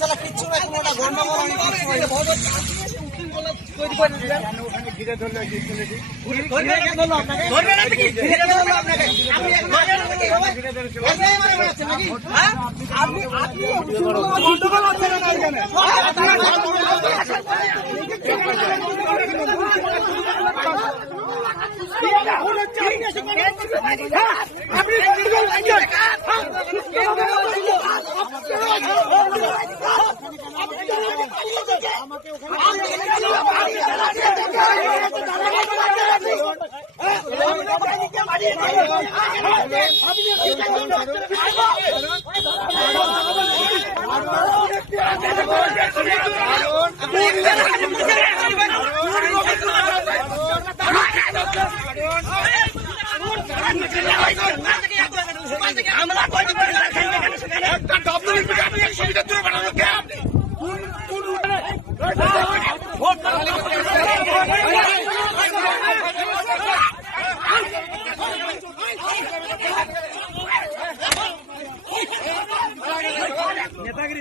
শালা কিচ্ছু নাই, কোনো গন্ডগোল আমি কিচ্ছু নাই। ঘিরে ধরলো আপনাকে, ধরবে না কি? ঘিরে ধরলো আপনাকে, আপনি এখন নাকি? হ্যাঁ, আপনি গন্ডগোল হচ্ছে না এখানে। নেতাগিরি